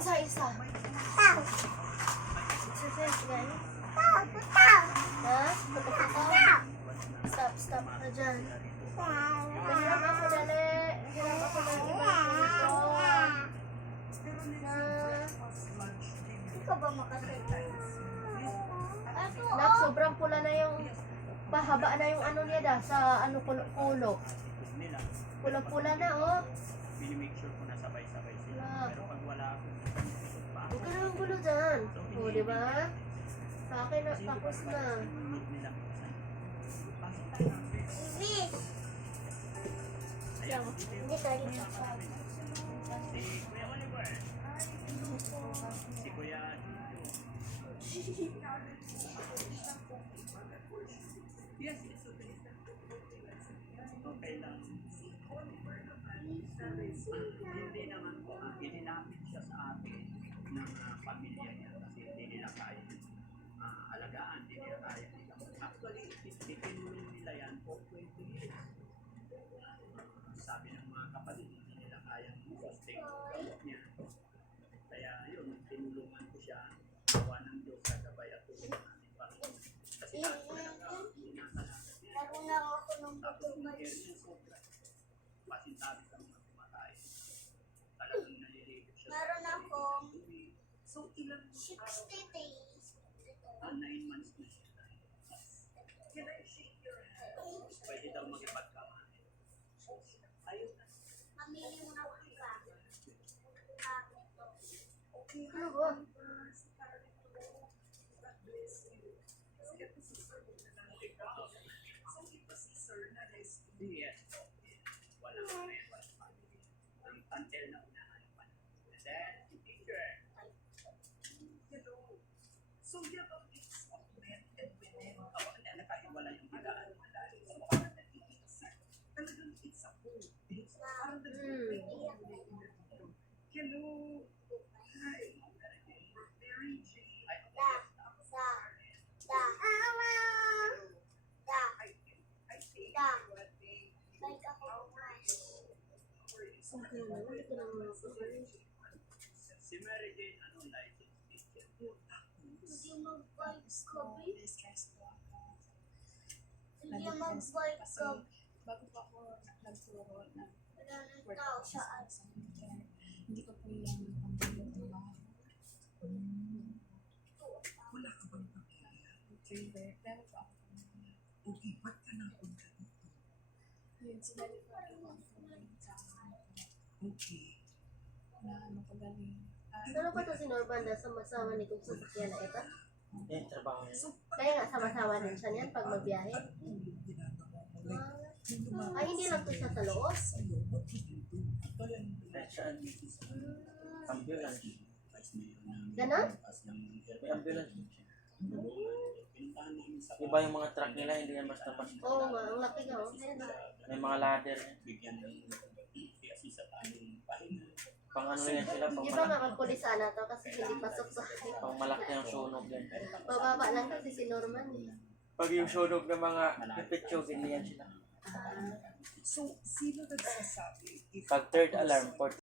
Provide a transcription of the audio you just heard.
sa isa. Exercise, guys. Ha? Stop, stop na dyan. Hirap ako, dali. Hirap ako ng ibang Hindi ka ba makasay? Nak, sobrang pula na yung pahaba na yung ano niya da sa ano kulo. Pula-pula na, oh. Minimake sure ko na sabay-sabay sila. Pero pag wala akong pa, Huwag ka naman gulo dyan. O, di ba? Sa akin na, tapos na. need nila. Miss! Hindi ka rin sa Si Kuya Oliver. Si Kuya Yes, it's okay. Okay lang. Hindi naman po, ininapit siya sa atin ng pamilya niya kasi hindi nila kaya alagaan, hindi nila kaya. Actually, itinulong nila yan for 20 years. Sabi ng mga kapatid, hindi nila kaya sustain ang gamot niya. Kaya yun, tinulungan ko siya, gawa ng Diyos sa gabay at tulong namin pa. Kasi lahat ko lang pinakalagat niya. Narulang ako ng Tapos yung pagkakas. hair niya sobra. Pasintabi sa mga kumakain. Talagang nalilipit siya. Meron akong So, ilang 60 days. 9 months na siya. Can I shake your hand? Pwede daw magipagkamahin. Ayun na. Mamili mo na akong gamit. Ano ba? Yes. Walang red, walang family. Until na unahan pa. And then, picture. Hello. So, you have a mix of men and women. Ako, nakahiwala yung higaan mo dahil sa parang nag-iisa. Talagang it's a whole. Parang hello. Hi. Mary Jane. Like ako. Okay na, ito na mga kapatid. Si Mary Jane, ano, license teacher. Hindi mag-bike ka, babe. Stressful ako. Hindi mag-bike ka. Bago pa ako nagturo na Wala na work tao ako sa sa care, hindi ko po yung pang-tulong trabaho. Wala ka bang pamilya? Driver, pero po ako pamilya. Okay, ba't ka napunta dito? Yun, sila din po yung sa Okay. na ano ko galing. Saan pa to si Norbanda sama-sama ni kung sasakyan na ito? Yan, trabaho niya. Kaya nga sama-sama din siya niyan pag magbiyahe. Ay, hindi lang to siya sa loob. Kahit saan. Ambulance. Ganon? May ambulance. Iba yung mga truck nila, hindi yan basta-basta. Oo nga, ang laki nga. Oh. Ayan, oh. May mga ladder. Bigyan ng assist sa aming pahinga. Pang ano yan sila, pang Iba nga malaki. ang pulisana to kasi hindi pasok sa Pang malaki ang sunog yan. bababa lang kasi si Norman eh. Pag yung sunog ng mga pipitsyo, ganyan sila. So, sino nagsasabi? If Pag third alarm, 45